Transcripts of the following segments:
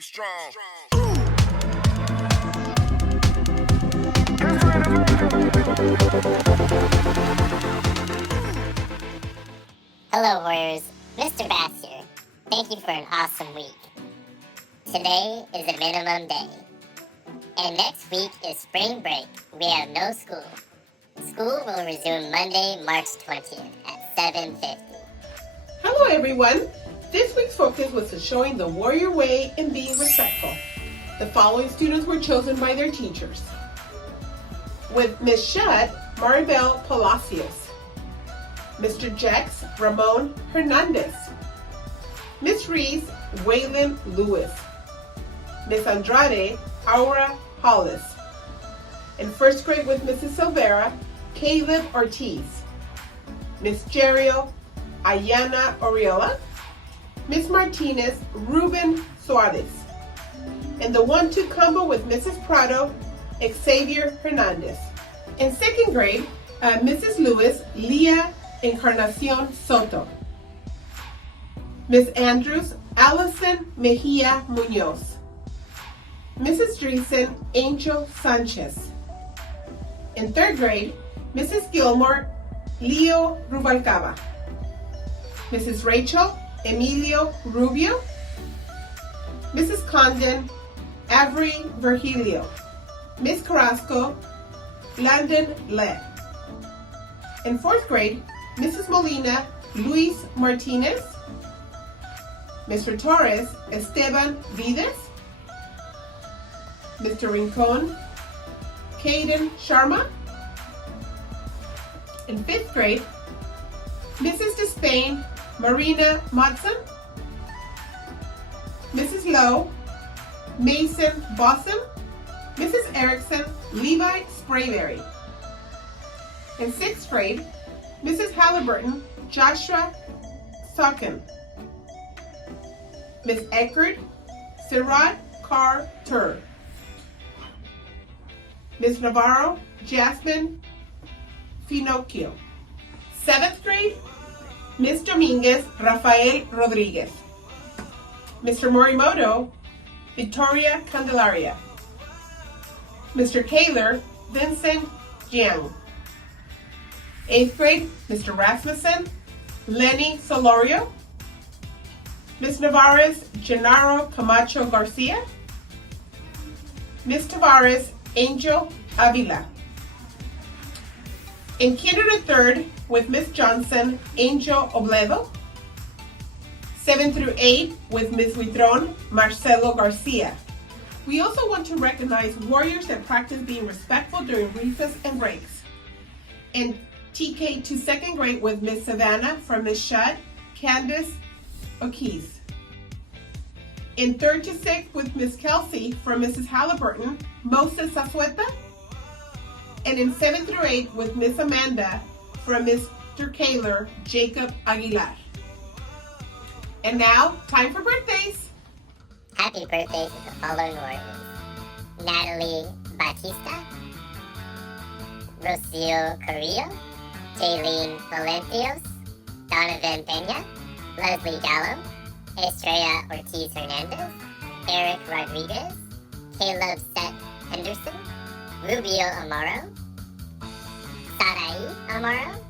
Be strong. Hello, Warriors. Mr. Bass here. Thank you for an awesome week. Today is a minimum day. And next week is spring break. We have no school. School will resume Monday, March 20th at 7:50. Hello, everyone. This week's focus was to showing the warrior way and being respectful. The following students were chosen by their teachers. With Miss Shutt, Maribel Palacios. Mr. Jex, Ramon Hernandez. Miss Reese, Waylon Lewis. Miss Andrade, Aura Hollis. In first grade with Mrs. Silvera, Caleb Ortiz. Miss Jerio, Ayana Oriola. Miss Martinez, Ruben Suarez. And the 1-2 combo with Mrs. Prado, Xavier Hernandez. In second grade, Mrs. Lewis, Leah Encarnacion Soto. Miss Andrews, Allison Mejia Munoz. Mrs. Dreesen, Angel Sanchez. In third grade, Mrs. Gilmore, Leo Rubalcaba. Mrs. Rachel, Emilio Rubio. Mrs. Condon, Avery Virgilio. Miss Carrasco, Landon Le. In fourth grade, Mrs. Molina, Luis Martinez. Mr. Torres, Esteban Vides. Mr. Rincon, Caden Sharma. In fifth grade, Mrs. Despain, Marina Matson. Mrs. Lowe, Mason Bossum. Mrs. Erickson, Levi Sprayberry. In sixth grade, Mrs. Halliburton, Joshua Sauken. Miss Eckert, Sirad Carter. Miss Navarro, Jasmine Finocchio. Seventh grade, Miss Dominguez, Rafael Rodriguez. Mr. Morimoto, Victoria Candelaria. Mr. Kaler, Vincent Jiang. Eighth grade, Mr. Rasmussen, Lenny Solorio. Miss Navarez, Gennaro Camacho Garcia. Miss Tavares, Angel Avila. In kinder to third, with Miss Johnson, Angel Obledo. 7 through 8, with Miss Huitron, Marcelo Garcia. We also want to recognize warriors that practice being respectful during recess and breaks. In TK to second grade with Miss Savannah from Miss Shutt, Candace O'Keefe. In third to sixth with Miss Kelsey from Mrs. Halliburton, Moses Azueta. And in 7 through 8 with Miss Amanda from Mr. Kaler, Jacob Aguilar. And now, time for birthdays. Happy birthday to the following warriors: Natalie Batista, Rocio Carrillo, Jaylene Valentios, Donovan Peña, Leslie Gallo, Estrella Ortiz Hernandez, Eric Rodriguez, Caleb Seth Henderson, Rubio Amaro, Sarai Amaro,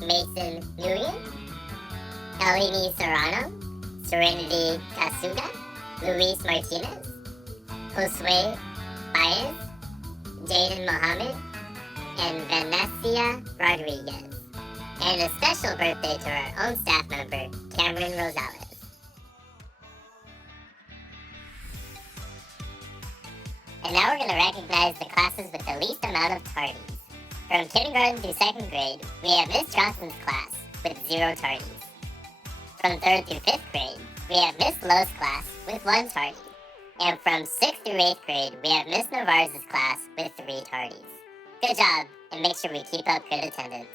Mason Nguyen, Eleni Serrano, Serenity Kasuga, Luis Martinez, Josue Baez, Jaden Mohammed, and Vanessa Rodriguez. And a special birthday to our own staff member, Cameron Rosales. And now we're going to recognize the classes with the least amount of tardies. From kindergarten through second grade, we have Miss Johnson's class with 0 tardies. From 3rd through 5th grade, we have Miss Lowe's class with 1 tardy. And from 6th through 8th grade, we have Miss Navarre's class with 3 tardies. Good job, and make sure we keep up good attendance.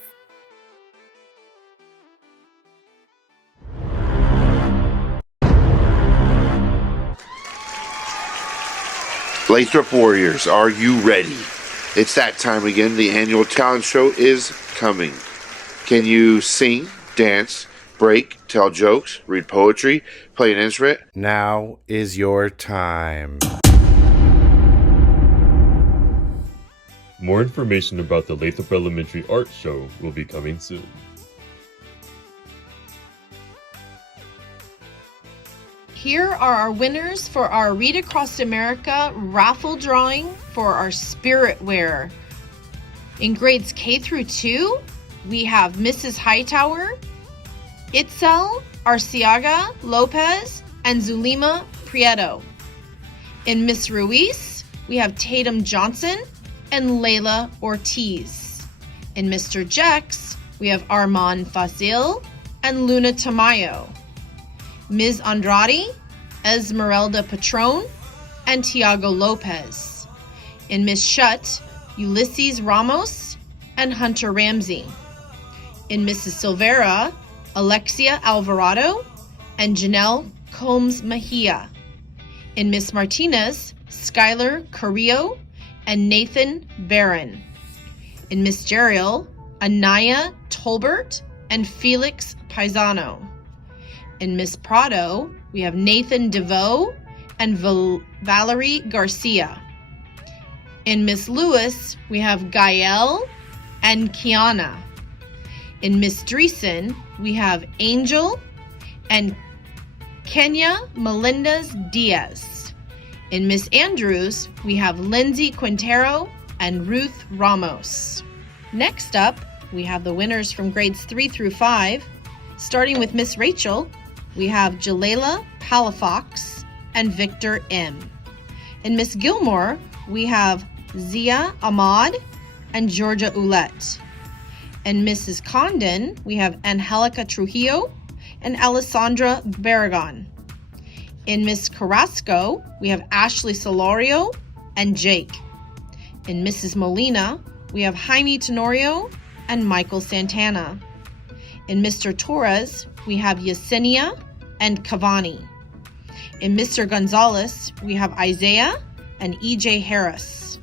Lathrop Warriors, are you ready? It's that time again. The annual talent show is coming. Can you sing, dance, break, tell jokes, read poetry, play an instrument. Now is your time. More information about the Lathrop Elementary Art Show will be coming soon. Here are our winners for our Read Across America raffle drawing for our Spirit Wear. In grades K through 2, we have Mrs. Hightower, Itzel, Arciaga, Lopez, and Zulima Prieto. In Miss Ruiz, we have Tatum Johnson and Layla Ortiz. In Mr. Jex, we have Armand Fazil and Luna Tamayo. Ms. Andrade, Esmeralda Patron, and Tiago Lopez. In Miss Shutt, Ulysses Ramos and Hunter Ramsey. In Mrs. Silvera, Alexia Alvarado and Janelle Combs Mejia. In Miss Martinez, Skylar Carrillo and Nathan Barron. In Miss Jeriel, Anaya Tolbert and Felix Paisano. In Miss Prado, we have Nathan DeVoe and Valerie Garcia. In Miss Lewis, we have Gael and Kiana. In Miss Dreesen, we have Angel and Kenya Melendez Diaz. In Miss Andrews, we have Lindsay Quintero and Ruth Ramos. Next up, we have the winners from grades 3 through 5. Starting with Miss Rachel, we have Jalela Palafox and Victor M. In Miss Gilmore, we have Zia Ahmad and Georgia Ouellette. In Mrs. Condon, we have Angelica Trujillo and Alessandra Barragan. In Miss Carrasco, we have Ashley Solorio and Jake. In Mrs. Molina, we have Jaime Tenorio and Michael Santana. In Mr. Torres, we have Yesenia and Cavani. In Mr. Gonzalez, we have Isaiah and EJ Harris.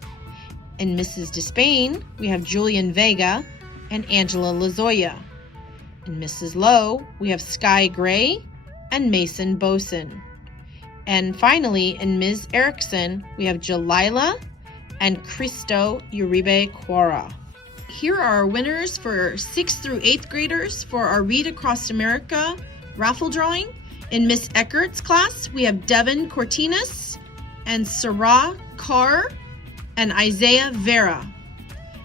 In Mrs. Despain, we have Julian Vega and Angela Lazoya. In Mrs. Lowe, we have Sky Gray and Mason Boson. And finally, in Ms. Erickson, we have Jalila and Cristo Uribe Quara. Here are our winners for 6th through 8th graders for our Read Across America raffle drawing. In Miss Eckert's class, we have Devin Cortinas and Sarah Carr and Isaiah Vera.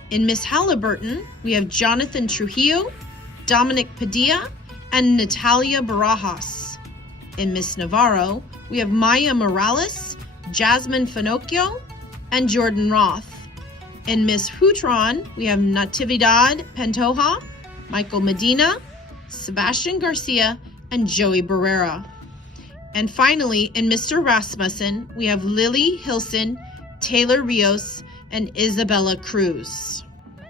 In Miss Halliburton, we have Jonathan Trujillo, Dominic Padilla, and Natalia Barajas. In Miss Navarro, we have Maya Morales, Jasmine Finocchio, and Jordan Roth. In Miss Hutron, we have Natividad Pantoja, Michael Medina, Sebastian Garcia, and Joey Barrera. And finally, in Mr. Rasmussen, we have Lily Hilson, Taylor Rios, and Isabella Cruz.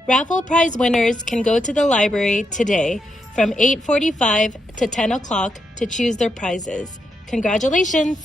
Raffle prize winners can go to the library today from 8:45 to 10 o'clock to choose their prizes. Congratulations!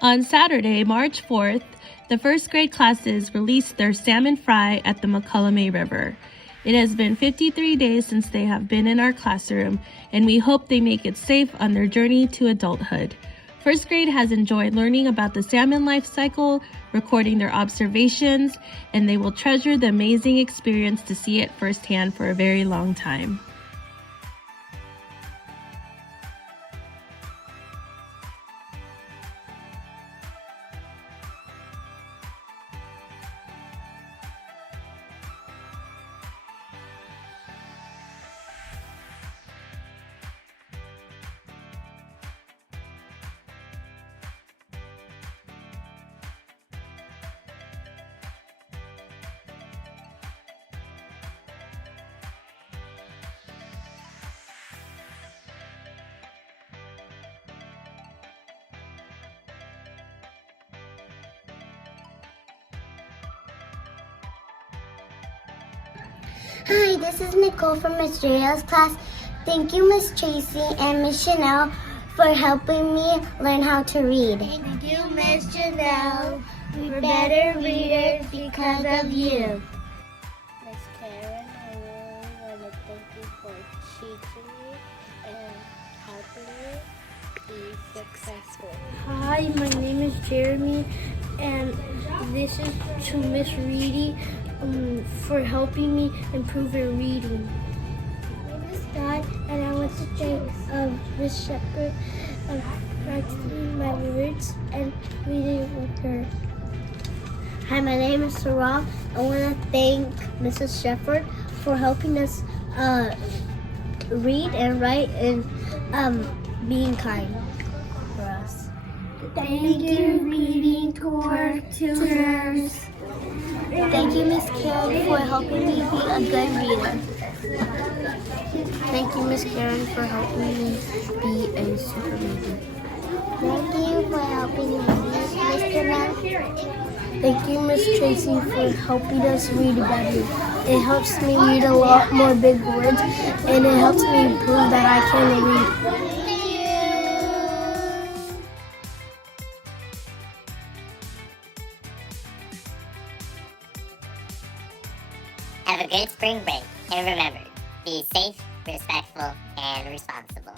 On Saturday, March 4th, the first grade classes released their Salmon Fry at the McCullumay River. It has been 53 days since they have been in our classroom, and we hope they make it safe on their journey to adulthood. First grade has enjoyed learning about the salmon life cycle, recording their observations, and they will treasure the amazing experience to see it firsthand for a very long time. Hi, this is Nicole from Miss Jariel's class. Thank you, Miss Tracy and Miss Chanel for helping me learn how to read. Thank you, Miss Chanel. We're better readers because of you. successful. Hi, my name is Jeremy, and this is to Miss Reedy for helping me improve in reading. My name is Scott, and I want to thank Miss Shepherd practicing my words and reading with her. Hi, my name is Sarah. I want to thank Mrs. Shepherd for helping us read and write and being kind for us. Thank you, reading tour tutors. Thank you, Miss Karen, for helping me be a good reader. Thank you, Miss Karen, for helping me be a super reader. Thank you for helping me, Mr. Mel. Thank you, Miss Tracy, for helping us read better. It helps me read a lot more big words, and it helps me prove that I can read. Have a good spring break, and remember, be safe, respectful, and responsible.